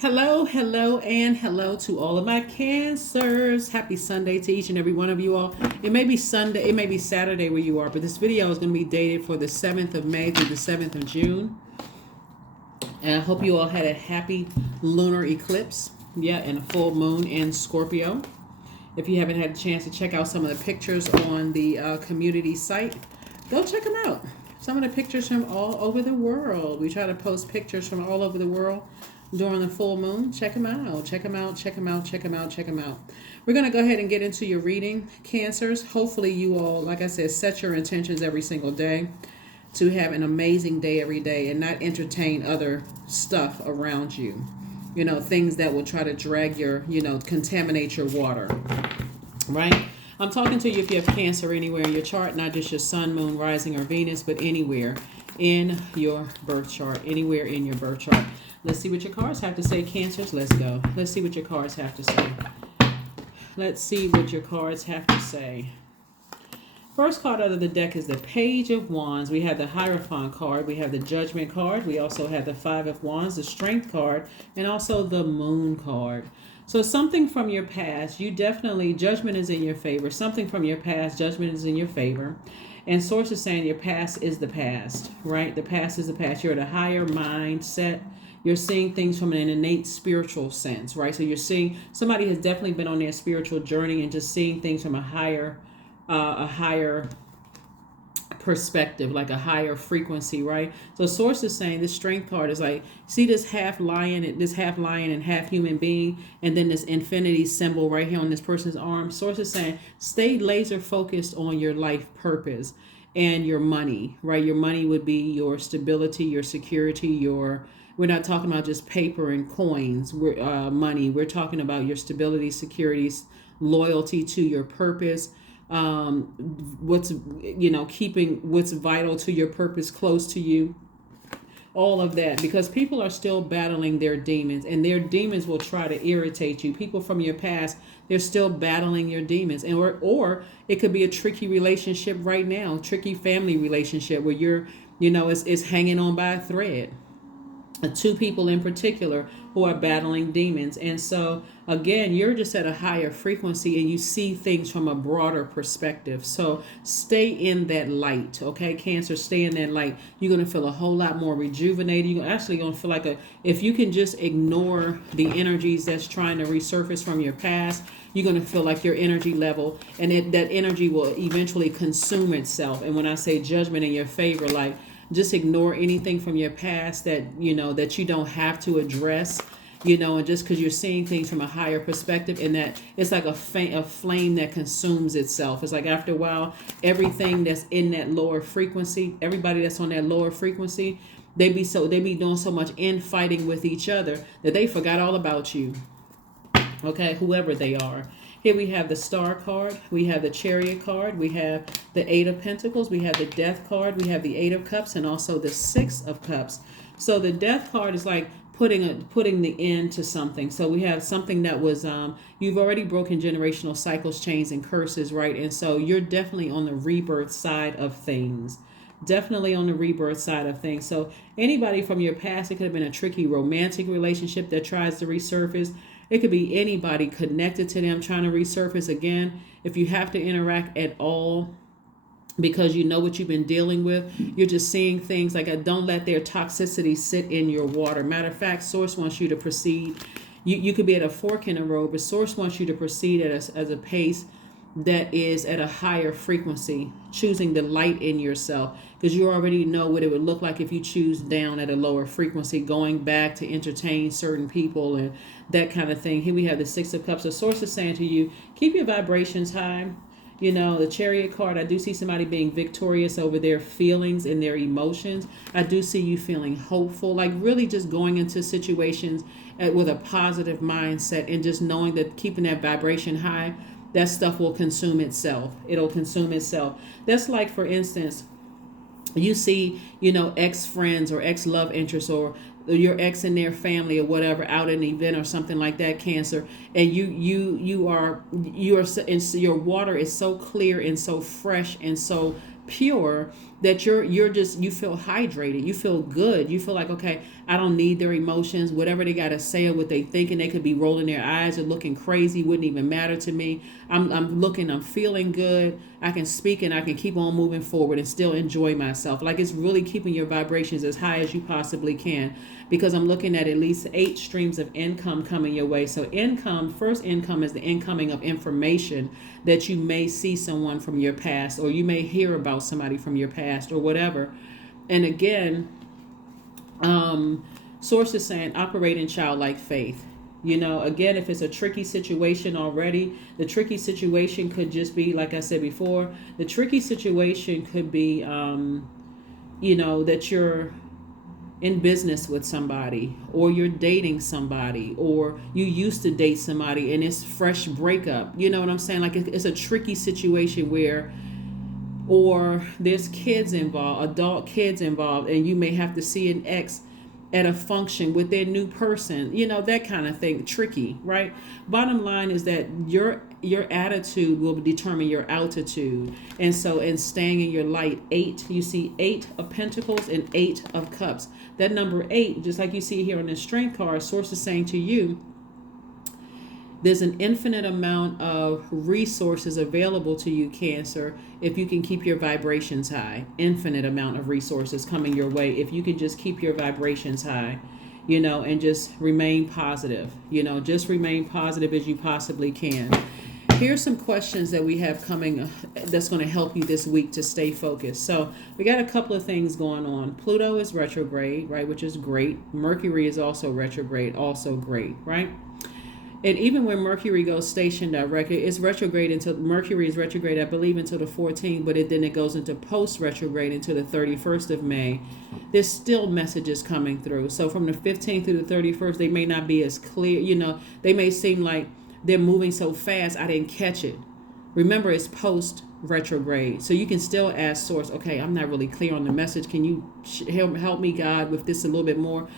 Hello, hello, and hello to all of my cancers. Happy Sunday to each and every one of you all. It may be Sunday, it may be Saturday where you are, but this video is going to be dated for the 7th of May through the 7th of June. And I hope you all had a happy lunar eclipse. Yeah, and a full moon in Scorpio. If you haven't had a chance to check out some of the pictures on the community site, go check them out. Some of the pictures from all over the world. We try to post pictures from all over the world during the full moon. Check them out. Check them out. Check them out. Check them out. Check them out. We're going to go ahead and get into your reading, Cancers. Hopefully you all, like I said, set your intentions every single day to have an amazing day every day and not entertain other stuff around you. You know, things that will try to drag your, contaminate your water. Right? I'm talking to you if you have Cancer anywhere in your chart, not just your sun, moon, rising, or Venus, but anywhere in your birth chart. Anywhere in your birth chart. Let's see what your cards have to say, Cancers. Let's go. Let's see what your cards have to say. Let's see what your cards have to say. First card out of the deck is the Page of Wands. We have the Hierophant card. We have the Judgment card. We also have the Five of Wands, the Strength card, and also the Moon card. So something from your past, you definitely, judgment is in your favor. Something from your past, judgment is in your favor. And Source is saying your past is the past, right? The past is the past. You're at a higher mindset. You're seeing things from an innate spiritual sense, right? So you're seeing somebody has definitely been on their spiritual journey and just seeing things from a higher perspective, like a higher frequency, right? So Source is saying this Strength card is like, see this half lion and half human being, and then this infinity symbol right here on this person's arm. Source is saying stay laser focused on your life purpose and your money, right? Your money would be your stability, your security, we're not talking about just paper and coins, money. We're talking about your stability, security, loyalty to your purpose, what's keeping what's vital to your purpose close to you, all of that, because people are still battling their demons, and their demons will try to irritate you. People from your past, they're still battling your demons, and or it could be a tricky relationship right now, tricky family relationship where you're it's hanging on by a thread. Two people in particular who are battling demons. And so again, you're just at a higher frequency and you see things from a broader perspective. So stay in that light, okay? Cancer, stay in that light. You're going to feel a whole lot more rejuvenated. You're actually going to feel like if you can just ignore the energies that's trying to resurface from your past, you're going to feel like your energy level, and that energy will eventually consume itself. And when I say judgment in your favor, like, just ignore anything from your past that you don't have to address, and just because you're seeing things from a higher perspective, and that it's like a flame that consumes itself. It's like after a while, everything that's in that lower frequency, everybody that's on that lower frequency, they be doing so much infighting with each other that they forgot all about you. Okay, whoever they are. Here we have the Star card, we have the Chariot card, we have the Eight of Pentacles, we have the Death card, we have the Eight of Cups, and also the Six of Cups. So the Death card is like putting the end to something. So we have something that was you've already broken generational cycles, chains, and curses, right? And so you're definitely on the rebirth side of things. Definitely on the rebirth side of things. So anybody from your past, it could have been a tricky romantic relationship that tries to resurface. It could be anybody connected to them trying to resurface again. If you have to interact at all because you know what you've been dealing with, you're just seeing things like don't let their toxicity sit in your water. Matter of fact, Source wants you to proceed. You could be at a fork in the road, but Source wants you to proceed at a pace that is at a higher frequency, choosing the light in yourself, because you already know what it would look like if you choose down at a lower frequency, going back to entertain certain people and that kind of thing. Here we have the Six of Cups. The Source is saying to you, keep your vibrations high. The Chariot card, I do see somebody being victorious over their feelings and their emotions. I do see you feeling hopeful, like really just going into situations with a positive mindset, and just knowing that keeping that vibration high, that stuff will consume itself. It'll consume itself. That's like, for instance, you see, ex-friends or ex-love interests or your ex and their family or whatever out at an event or something like that, Cancer, and your water is so clear and so fresh and so pure that you feel hydrated, you feel good, you feel like, okay, I don't need their emotions, whatever they got to say or what they thinking, they could be rolling their eyes or looking crazy, wouldn't even matter to me. I'm feeling good, I can speak and I can keep on moving forward and still enjoy myself. Like, it's really keeping your vibrations as high as you possibly can, because I'm looking at least 8 streams of income coming your way. So first income is the incoming of information that you may see someone from your past, or you may hear about somebody from your past, or whatever. And again, source is saying operate in childlike faith. Again, if it's a tricky situation already, the tricky situation could just be, like I said before, the tricky situation could be, that you're in business with somebody, or you're dating somebody, or you used to date somebody and it's fresh breakup. You know what I'm saying? Like, it's a tricky situation where, or there's kids involved, adult kids involved, and you may have to see an ex at a function with their new person, that kind of thing. Tricky, right? Bottom line is that your attitude will determine your altitude. And so, in staying in your light, 8, you see 8 of Pentacles and 8 of Cups. That number 8, just like you see here on the Strength card, source is saying to you, there's an infinite amount of resources available to you, Cancer, if you can keep your vibrations high. Infinite amount of resources coming your way if you can just keep your vibrations high, and just remain positive. Just remain positive as you possibly can. Here's some questions that we have coming that's going to help you this week to stay focused. So we got a couple of things going on. Pluto is retrograde, right, which is great. Mercury is also retrograde, also great, right? And even when Mercury goes station direct, it's retrograde until Mercury is retrograde, I believe, until the 14th, but then it goes into post-retrograde until the 31st of May. There's still messages coming through. So from the 15th through the 31st, they may not be as clear. They may seem like they're moving so fast, I didn't catch it. Remember, it's post-retrograde. So you can still ask source, okay, I'm not really clear on the message. Can you help me, God, with this a little bit more?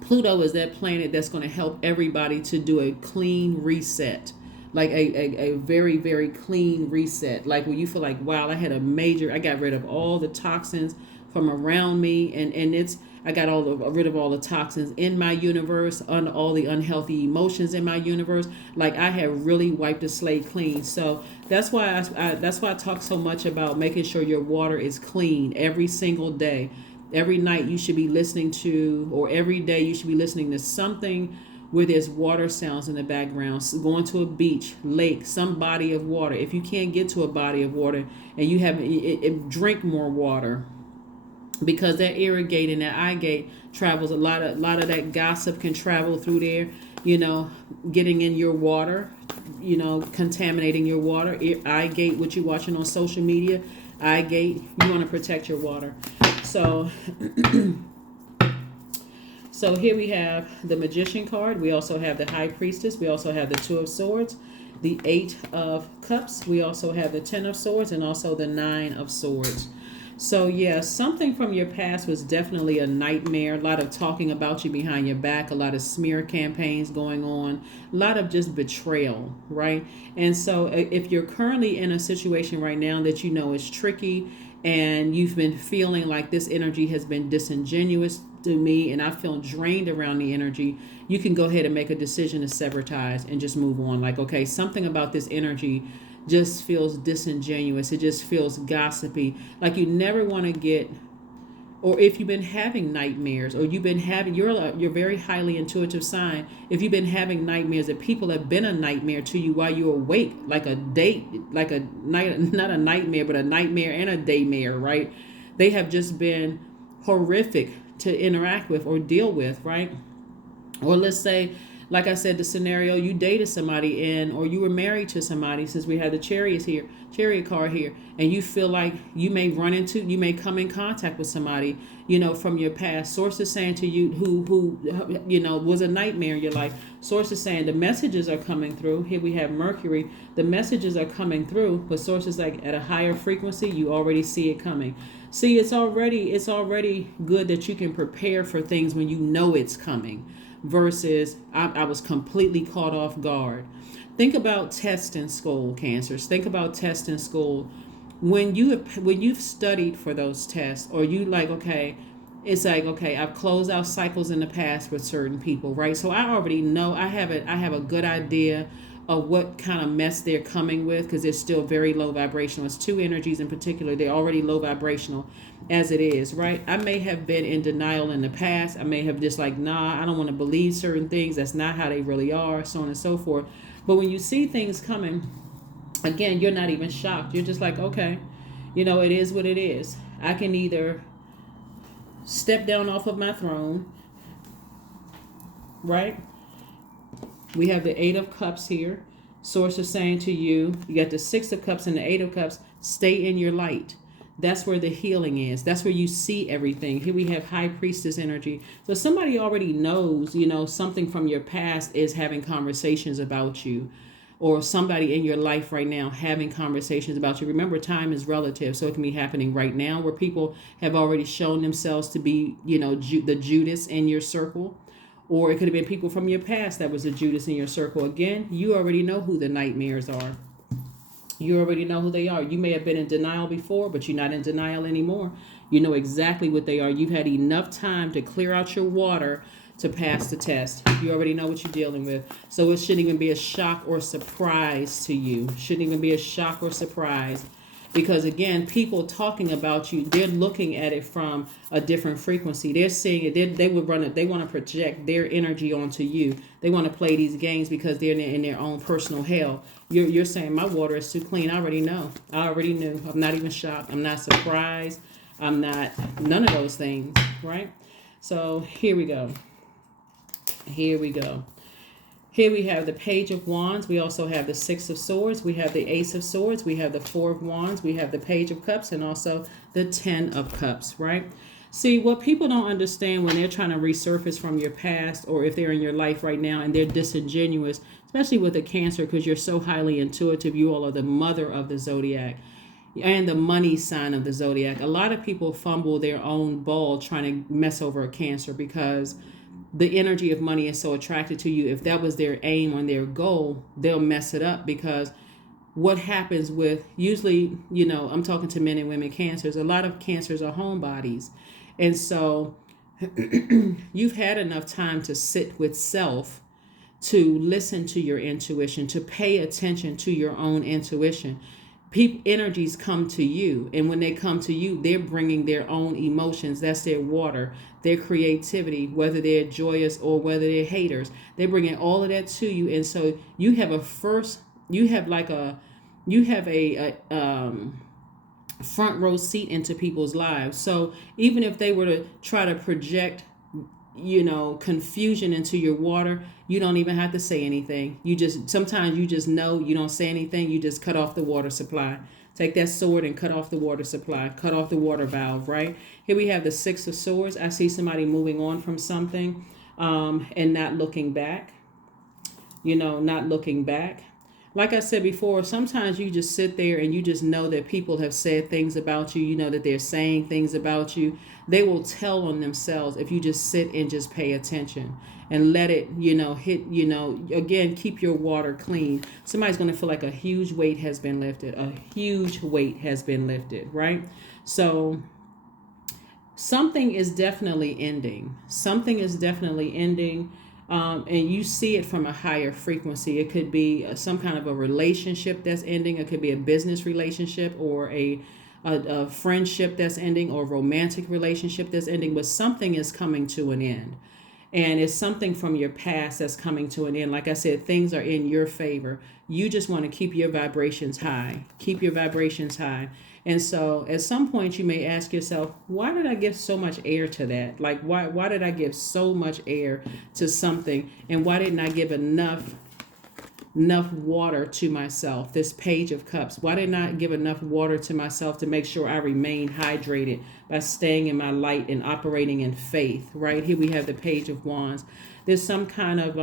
Pluto is that planet that's going to help everybody to do a clean reset, like a very, very clean reset. Like when you feel like, wow, I got rid of all the toxins from around me, and I got rid of all the toxins in my universe, all the unhealthy emotions in my universe. Like, I have really wiped the slate clean. So that's why I talk so much about making sure your water is clean every single day. Every night you should be listening to, or every day you should be listening to something where there's water sounds in the background. So going to a beach, lake, some body of water. If you can't get to a body of water and you haven't, drink more water, because that irrigate and that eye gate travels a lot of that gossip can travel through there. Getting in your water, contaminating your water. Eye gate, what you're watching on social media. Eye gate, you want to protect your water. So here we have the Magician card. We also have the High Priestess. We also have the 2 of Swords, the 8 of Cups. We also have the 10 of Swords, and also the 9 of Swords. So yeah, something from your past was definitely a nightmare. A lot of talking about you behind your back, a lot of smear campaigns going on, a lot of just betrayal, right? And so if you're currently in a situation right now that is tricky, and you've been feeling like this energy has been disingenuous to me, and I feel drained around the energy, you can go ahead and make a decision to sever ties and just move on. Like, okay, something about this energy just feels disingenuous. It just feels gossipy. Like, you never want to get, or if you've been having nightmares, or you're a very highly intuitive sign. If you've been having nightmares, that people have been a nightmare to you while you're awake, like a date, like a night, not a nightmare, but a nightmare and a daymare, right? They have just been horrific to interact with or deal with, right? Or let's say, like I said, the scenario, you dated somebody or you were married to somebody, since we had the chariot card here, and you feel like you may come in contact with somebody, from your past. Source is saying to you who was a nightmare in your life. Source is saying the messages are coming through. Here we have Mercury. The messages are coming through, but source is like at a higher frequency, you already see it coming. See, it's already good that you can prepare for things when you know it's coming, versus I was completely caught off guard. Think about tests in school, cancers. Think about tests in school. When you've studied for those tests, or you like, okay, it's like, okay, I've closed out cycles in the past with certain people, right? So I already know, I have a good idea of what kind of mess they're coming with, because they're still very low vibrational. It's two energies in particular. They're already low vibrational as it is, right? I may have been in denial in the past. I may have just like, nah, I don't want to believe certain things. That's not how they really are, so on and so forth. But when you see things coming, again, you're not even shocked. You're just like, okay, it is what it is. I can either step down off of my throne, right? We have the Eight of Cups here. Source is saying to you, you got the Six of Cups and the Eight of Cups, stay in your light. That's where the healing is. That's where you see everything. Here we have High Priestess energy. So somebody already knows, something from your past is having conversations about you, or somebody in your life right now having conversations about you. Remember, time is relative, so it can be happening right now, where people have already shown themselves to be, the Judas in your circle. Or it could have been people from your past that was a Judas in your circle. Again, you already know who the nightmares are. You already know who they are. You may have been in denial before, but you're not in denial anymore. You know exactly what they are. You've had enough time to clear out your water to pass the test. You already know what you're dealing with. So it shouldn't even be a shock or surprise to you. Shouldn't even be a shock or surprise. Because again, people talking about you, they're looking at it from a different frequency. They're seeing it. They would run it. They want to project their energy onto you. They want to play these games because they're in their own personal hell. You're saying my water is too clean. I already know. I already knew. I'm not even shocked. I'm not surprised. I'm not none of those things, right? So here we go. Here we go. Here we have the Page of Wands. We also have the Six of Swords. We have the Ace of Swords. We have the Four of Wands. We have the Page of Cups, and also the Ten of Cups, right? See, what people don't understand when they're trying to resurface from your past, or if they're in your life right now and they're disingenuous, especially with the Cancer, because you're so highly intuitive. You all are the mother of the Zodiac and the money sign of the Zodiac. A lot of people fumble their own ball trying to mess over a Cancer, because the energy of money is so attracted to you. If that was their aim or their goal, they'll mess it up. Because what happens with, usually, I'm talking to men and women Cancers, a lot of Cancers are homebodies. And so you've had enough time to sit with self, to listen to your intuition, to pay attention to your own intuition. Energies come to you, and when they come to you, they're bringing their own emotions. That's their water, their creativity, whether they're joyous or whether they're haters. They're bringing all of that to you. And so you have a front row seat into people's lives. So even if they were to try to project confusion into your water, you don't even have to say anything. Sometimes you just know. You don't say anything. You just cut off the water supply. Take that sword and cut off the water supply. Cut off the water valve, right? Here we have the Six of Swords. I see somebody moving on from something, and not looking back. Not looking back. Like I said before, sometimes you just sit there and you just know that people have said things about you. You know that they're saying things about you. They will tell on themselves if you just sit and just pay attention and let it, hit, again, keep your water clean. Somebody's going to feel like a huge weight has been lifted. A huge weight has been lifted, right? So something is definitely ending. Something is definitely ending. And you see it from a higher frequency. It could be some kind of a relationship that's ending. It could be a business relationship, or a friendship that's ending, or a romantic relationship that's ending. But something is coming to an end. And it's something from your past that's coming to an end. Like I said, things are in your favor. You just want to keep your vibrations high. Keep your vibrations high. And so at some point you may ask yourself, why did I give so much air to that? Like, why did I give so much air to something? And why didn't I give enough water to myself? This Page of Cups. Why didn't I give enough water to myself to make sure I remain hydrated by staying in my light and operating in faith? Right here we have the Page of Wands. There's some kind of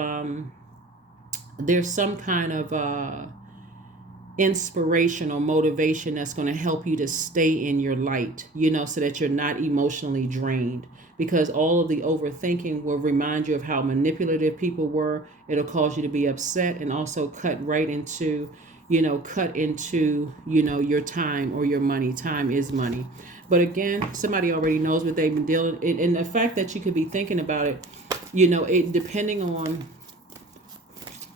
inspiration or motivation that's going to help you to stay in your light, so that you're not emotionally drained. Because all of the overthinking will remind you of how manipulative people were. It'll cause you to be upset and also cut into your time or your money. Time is money. But again, somebody already knows what they've been dealing, and the fact that you could be thinking about it, it depending on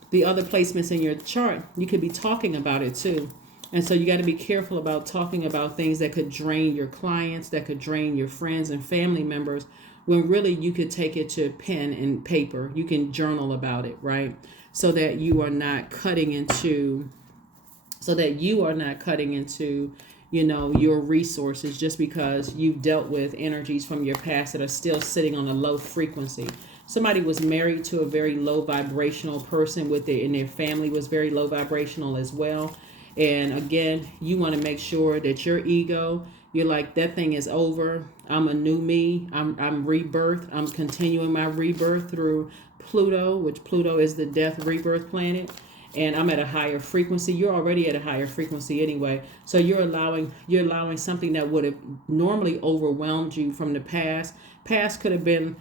the other placements in your chart, you could be talking about it too. And so you got to be careful about talking about things that could drain your clients, that could drain your friends and family members, when really you could take it to pen and paper. You can journal about it, right? So that you are not cutting into your resources just because you've dealt with energies from your past that are still sitting on a low frequency. Somebody was married to a very low vibrational person and their family was very low vibrational as well. And again, you want to make sure that your ego, you're like, that thing is over. I'm a new me. I'm rebirth. I'm continuing my rebirth through Pluto, which Pluto is the death rebirth planet. And I'm at a higher frequency. You're already at a higher frequency anyway. So you're allowing something that would have normally overwhelmed you from the past. Past could have been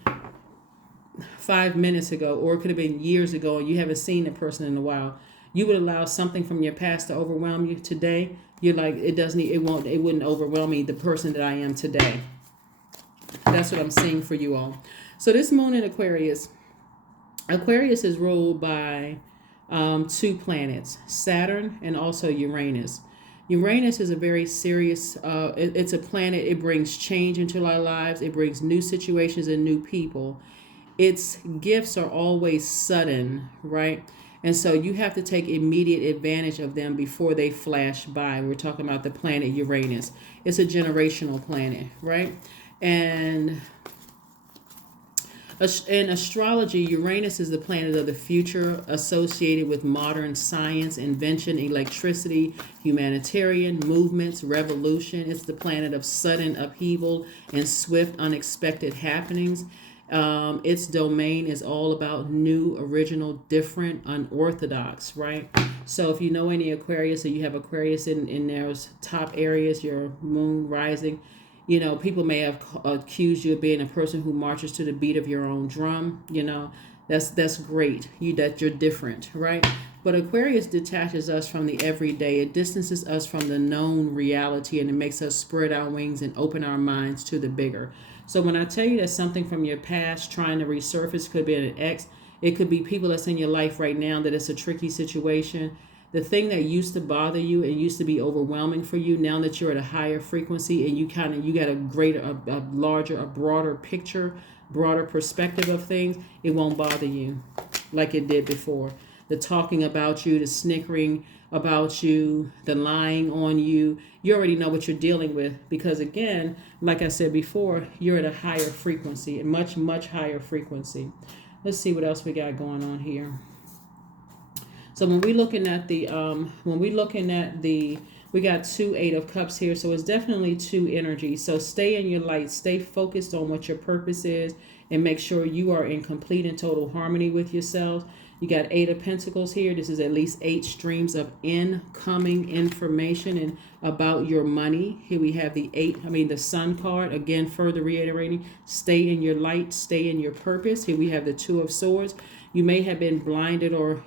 5 minutes ago, or it could have been years ago, and you haven't seen the person in a while. You would allow something from your past to overwhelm you today. You're like, it wouldn't overwhelm me, the person that I am today. That's what I'm seeing for you all. So this moon in Aquarius is ruled by 2 planets, Saturn and also Uranus. Uranus is a very serious, it's a planet. It brings change into our lives. It brings new situations and new people. Its gifts are always sudden, right? And so you have to take immediate advantage of them before they flash by. We're talking about the planet Uranus. It's a generational planet, right? And in astrology, Uranus is the planet of the future, associated with modern science, invention, electricity, humanitarian movements, revolution. It's the planet of sudden upheaval and swift, unexpected happenings. Its domain is all about new, original, different, unorthodox, right? So if you know any Aquarius, or you have Aquarius in those top areas, your moon rising, people may have accused you of being a person who marches to the beat of your own drum. That's great. That you're different, right? But Aquarius detaches us from the everyday. It distances us from the known reality, and it makes us spread our wings and open our minds to the bigger. So when I tell you that something from your past trying to resurface, could be an ex, it could be people that's in your life right now that it's a tricky situation. The thing that used to bother you and used to be overwhelming for you, now that you're at a higher frequency and you got a larger, a broader picture, broader perspective of things, it won't bother you like it did before. The talking about you, the snickering about you, the lying on you, you already know what you're dealing with, because again, like I said before, you're at a higher frequency, a much, much higher frequency. Let's see what else we got going on here. So when we're looking at we got 2 8 of Cups here. So it's definitely 2 energies. So stay in your light, stay focused on what your purpose is, and make sure you are in complete and total harmony with yourselves. You got 8 of Pentacles here. This is at least 8 streams of incoming information and about your money. Here we have the Sun card. Again, further reiterating, stay in your light, stay in your purpose. Here we have the 2 of Swords. You may have been blinded, or,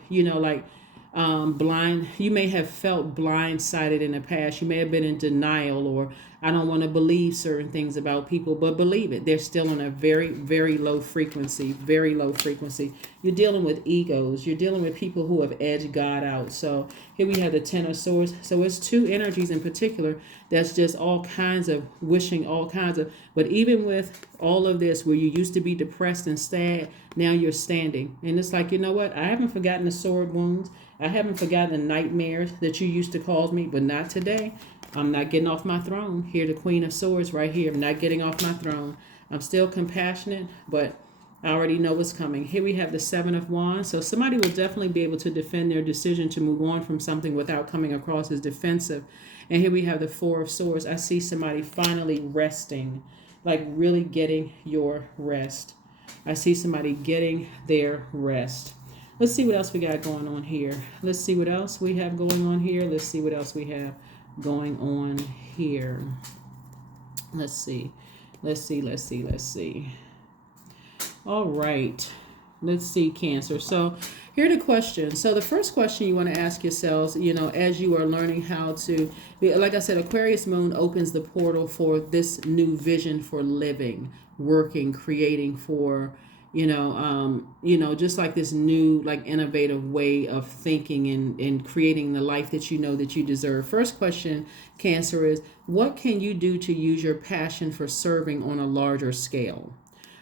blind. You may have felt blindsided in the past. You may have been in denial, or I don't want to believe certain things about people, but believe it. They're still on a very, very low frequency, very low frequency. You're dealing with egos. You're dealing with people who have edged God out. So here we have the 10 of Swords. So it's 2 energies in particular that's just all kinds of wishing, all kinds of, but even with all of this, where you used to be depressed and sad, now you're standing. And it's like, you know what? I haven't forgotten the sword wounds. I haven't forgotten the nightmares that you used to cause me, but not today. I'm not getting off my throne. Here, the Queen of Swords right here. I'm not getting off my throne. I'm still compassionate, but I already know what's coming. Here we have the 7 of Wands. So somebody will definitely be able to defend their decision to move on from something without coming across as defensive. And here we have the 4 of Swords. I see somebody finally resting, like really getting your rest. I see somebody getting their rest. Let's see what else we got going on here. Let's see what else we have going on here. Let's see what else we have going on here. Let's see. Let's see. Let's see. Let's see. All right. Let's see, Cancer. So here are the questions. So the first question you want to ask yourselves, as you are learning how to, like I said, Aquarius moon opens the portal for this new vision for living, working, creating for, just like this new, like innovative way of thinking and creating the life that that you deserve. First question, Cancer, is what can you do to use your passion for serving on a larger scale?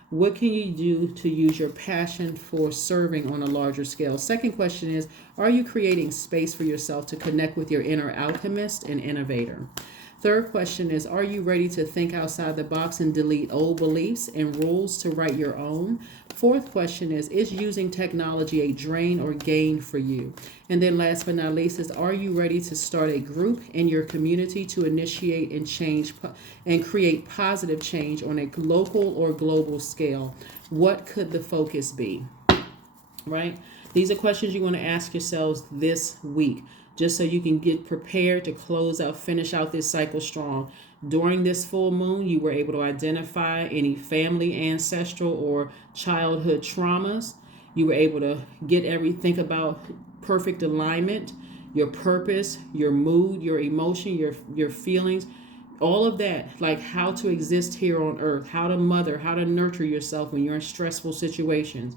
What can you do to use your passion for serving on a larger scale? Second question is, are you creating space for yourself to connect with your inner alchemist and innovator? Third question is, are you ready to think outside the box and delete old beliefs and rules to write your own? Fourth question is using technology a drain or gain for you? And then last but not least is, are you ready to start a group in your community to initiate and change and create positive change on a local or global scale? What could the focus be? Right? These are questions you want to ask yourselves this week, just so you can get prepared to finish out this cycle strong. During this full moon, you were able to identify any family, ancestral, or childhood traumas. You were able to think about perfect alignment, your purpose, your mood, your emotion, your feelings, all of that, like how to exist here on earth, how to mother, how to nurture yourself when you're in stressful situations.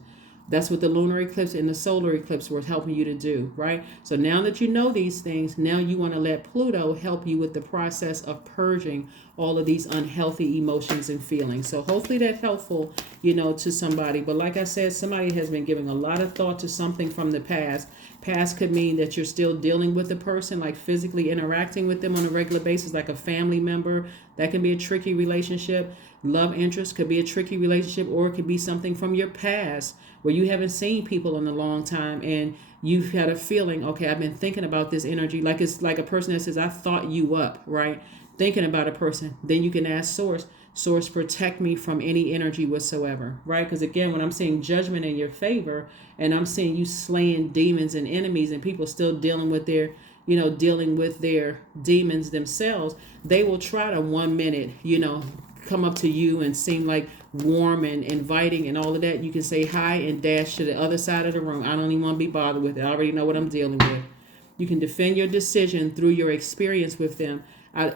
That's what the lunar eclipse and the solar eclipse were helping you to do, right? So now that you know these things, now you want to let Pluto help you with the process of purging all of these unhealthy emotions and feelings. So hopefully that's helpful, to somebody. But like I said, somebody has been giving a lot of thought to something from the past. Past could mean that you're still dealing with the person, like physically interacting with them on a regular basis, like a family member. That can be a tricky relationship. Love interest could be a tricky relationship, or it could be something from your past where you haven't seen people in a long time and you've had a feeling, okay, I've been thinking about this energy. Like it's like a person that says, I thought you up, right? Thinking about a person. Then you can ask Source, protect me from any energy whatsoever, right? Because again, when I'm seeing judgment in your favor and I'm seeing you slaying demons and enemies and people still dealing with their demons themselves, they will try to 1 minute, come up to you and seem like warm and inviting and all of that. You can say hi and dash to the other side of the room. I don't even want to be bothered with it. I already know what I'm dealing with. You can defend your decision through your experience with them.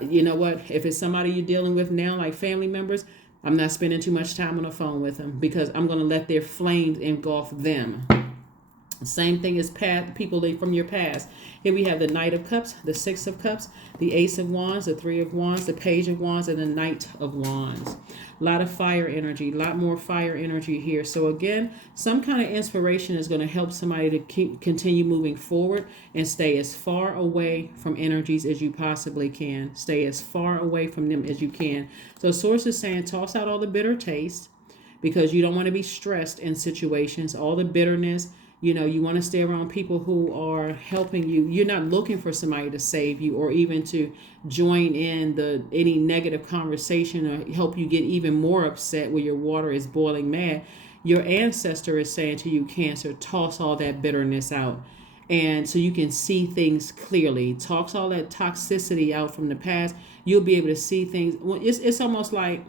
You know what? If it's somebody you're dealing with now, like family members, I'm not spending too much time on the phone with them because I'm going to let their flames engulf them. Same thing as people from your past. Here we have the Knight of Cups, the Six of Cups, the Ace of Wands, the Three of Wands, the Page of Wands, and the Knight of Wands. A lot of fire energy, a lot more fire energy here. So again, some kind of inspiration is going to help somebody to continue moving forward and stay as far away from energies as you possibly can. Stay as far away from them as you can. So Source is saying toss out all the bitter taste because you don't want to be stressed in situations, all the bitterness. You want to stay around people who are helping you. You're not looking for somebody to save you or even to join in any negative conversation or help you get even more upset where your water is boiling mad. Your ancestor is saying to you, Cancer, toss all that bitterness out. And so you can see things clearly. Toss all that toxicity out from the past. You'll be able to see things. It's almost like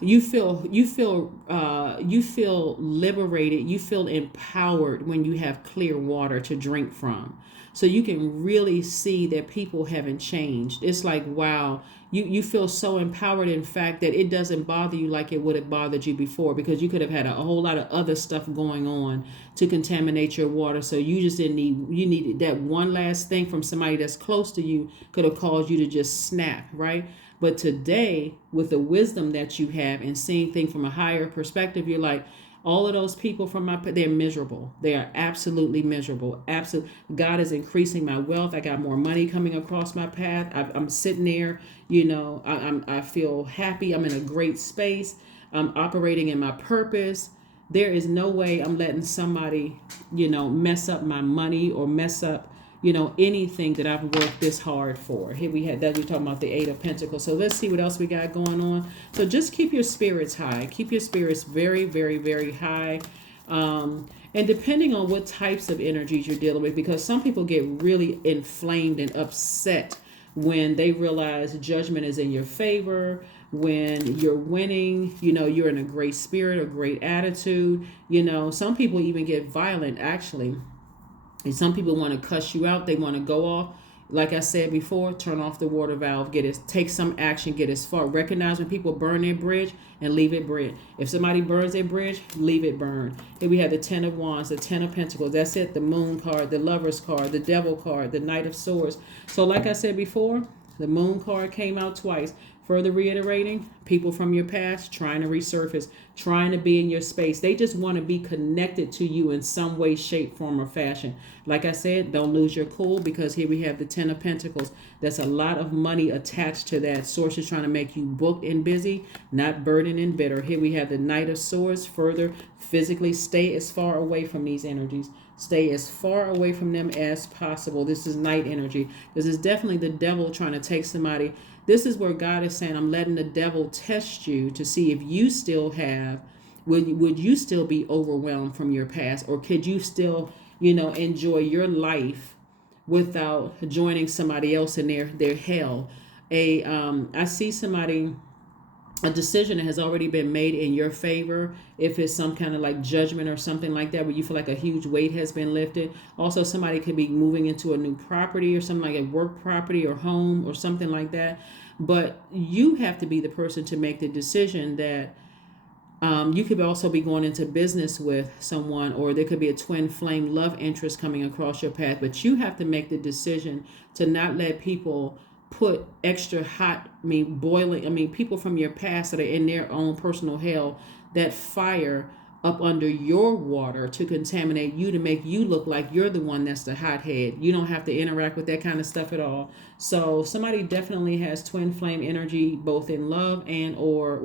you feel liberated, you feel empowered when you have clear water to drink from. So you can really see that people haven't changed. It's like, wow, you feel so empowered, in fact, that it doesn't bother you like it would have bothered you before, because you could have had a whole lot of other stuff going on to contaminate your water. So you just you needed that one last thing from somebody that's close to you could have caused you to just snap, right? But today, with the wisdom that you have and seeing things from a higher perspective, you're like, all of those people they're miserable. They are absolutely miserable. Absolutely. God is increasing my wealth. I got more money coming across my path. I'm sitting there, I feel happy. I'm in a great space. I'm operating in my purpose. There is no way I'm letting somebody, mess up my money or mess up anything that I've worked this hard for. Here we're talking about the Eight of Pentacles. So let's see what else we got going on. So just keep your spirits high. Keep your spirits very, very, very high. And depending on what types of energies you're dealing with, because some people get really inflamed and upset when they realize judgment is in your favor, when you're winning, you're in a great spirit or great attitude. Some people even get violent, actually. And some people want to cuss you out. They want to go off. Like I said before, turn off the water valve. Take some action. Get as far. Recognize when people burn their bridge and leave it burnt. If somebody burns their bridge, leave it burned. Here we have the Ten of Wands, the Ten of Pentacles. That's it. The Moon card, the Lover's card, the Devil card, the Knight of Swords. So like I said before, the Moon card came out twice. Further reiterating, people from your past trying to resurface, trying to be in your space. They just want to be connected to you in some way, shape, form, or fashion. Like I said, don't lose your cool, because here we have the Ten of Pentacles. There's a lot of money attached to that. Source is trying to make you booked and busy, not burdened and bitter. Here we have the Knight of Swords. Further, physically stay as far away from these energies. Stay as far away from them as possible. This is night energy. This is definitely the devil trying to take somebody. This is where God is saying, I'm letting the devil test you to see if you still have, would you still be overwhelmed from your past, or could you still, enjoy your life without joining somebody else in their hell. I see somebody, a decision that has already been made in your favor, if it's some kind of like judgment or something like that, where you feel like a huge weight has been lifted. Also, somebody could be moving into a new property or something, like a work property or home or something like that. But you have to be the person to make the decision that you could also be going into business with someone, or there could be a twin flame love interest coming across your path. But you have to make the decision to not let people put extra hot, boiling, people from your past that are in their own personal hell, that fire up under your water to contaminate you, to make you look like you're the one that's the hothead. You don't have to interact with that kind of stuff at all. So somebody definitely has twin flame energy, both in love and or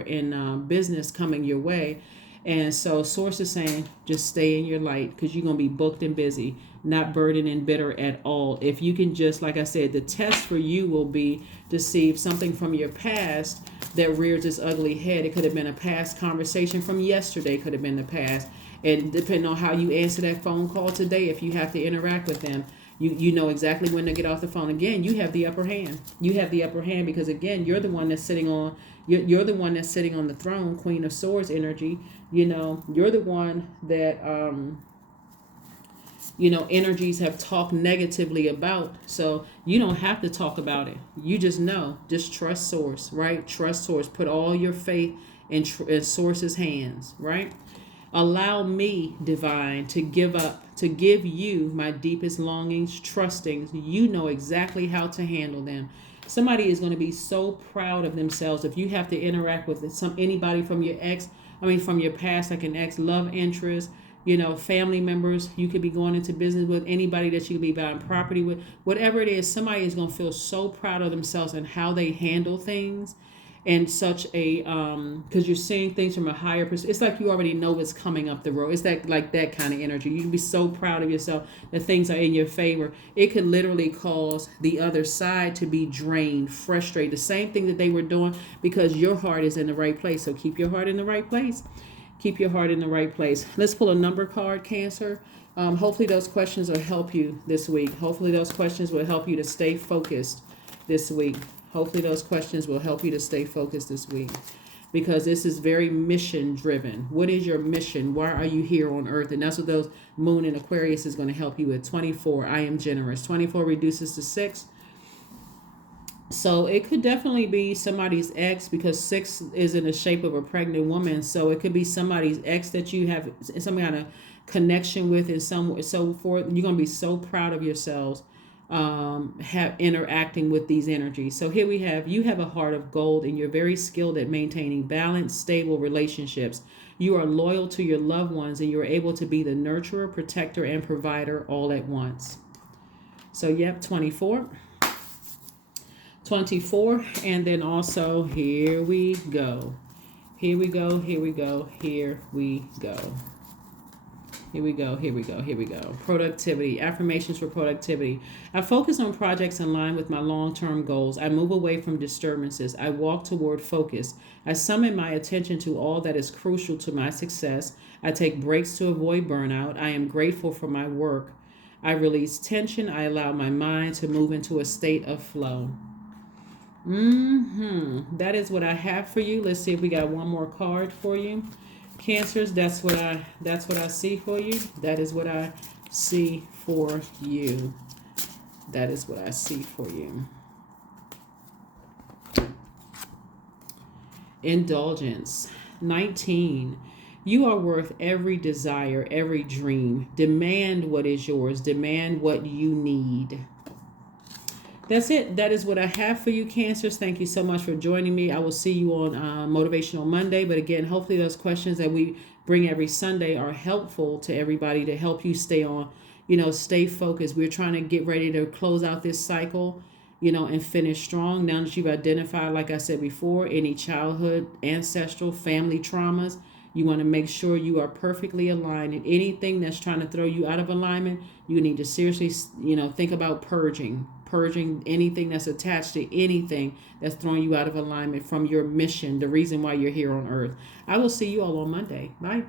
in business coming your way. And so source is saying, just stay in your light, because you're going to be booked and busy, not burdened and bitter at all. If you can just, like I said, the test for you will be to see if something from your past that rears its ugly head. It could have been a past conversation from yesterday, could have been the past. And depending on how you answer that phone call today, if you have to interact with them, you know exactly when to get off the phone. Again, you have the upper hand. You have the upper hand because, again, you're the one that's sitting on, you're the one that's sitting on the throne, Queen of Swords energy. You're the one that, energies have talked negatively about. So you don't have to talk about it. You just know. Just trust source, right? Trust source. Put all your faith in source's hands, right? Allow me, divine, to give you my deepest longings, trusting you know exactly how to handle them. Somebody is going to be so proud of themselves if you have to interact with anybody from from your past, like an ex love interest, family members. You could be going into business with anybody that you could be buying property with. Whatever it is, somebody is going to feel so proud of themselves and how they handle things. And such a because you're seeing things from a higher perspective. It's like you already know what's coming up the road. It's that kind of energy. You can be so proud of yourself that things are in your favor. It could literally cause the other side to be drained, frustrated, the same thing that they were doing, because your heart is in the right place. So keep your heart in the right place. Keep your heart in the right place. Let's pull a number card, Cancer. Hopefully those questions will help you this week. Hopefully those questions will help you to stay focused this week. Hopefully those questions will help you to stay focused this week, because this is very mission driven. What is your mission? Why are you here on earth? And that's what those Moon and Aquarius is going to help you with. 24, I am generous. 24 reduces to 6. So it could definitely be somebody's ex, because 6 is in the shape of a pregnant woman. So it could be somebody's ex that you have some kind of connection with and so forth. You're going to be so proud of yourselves interacting with these energies. So here we have, you have a heart of gold, and you're very skilled at maintaining balanced, stable relationships. You are loyal to your loved ones, and you're able to be the nurturer, protector, and provider all at once. So 24. And then also, here we go. Here we go. Here we go. Here we go. Productivity. Affirmations for productivity. I focus on projects in line with my long-term goals. I move away from disturbances. I walk toward focus. I summon my attention to all that is crucial to my success. I take breaks to avoid burnout. I am grateful for my work. I release tension. I allow my mind to move into a state of flow. That is what I have for you. Let's see if we got one more card for you. Cancers, that's what I see for you. That is what I see for you. That is what I see for you. Indulgence. 19. You are worth every desire, every dream. Demand what is yours. Demand what you need. That's it. That is what I have for you, Cancers. Thank you so much for joining me. I will see you on Motivational Monday. But again, hopefully those questions that we bring every Sunday are helpful to everybody to help you stay on, stay focused. We're trying to get ready to close out this cycle, and finish strong. Now that you've identified, like I said before, any childhood, ancestral, family traumas, you want to make sure you are perfectly aligned. And anything that's trying to throw you out of alignment, you need to seriously, think about purging anything that's attached to anything that's throwing you out of alignment from your mission, the reason why you're here on earth. I will see you all on Monday. Bye.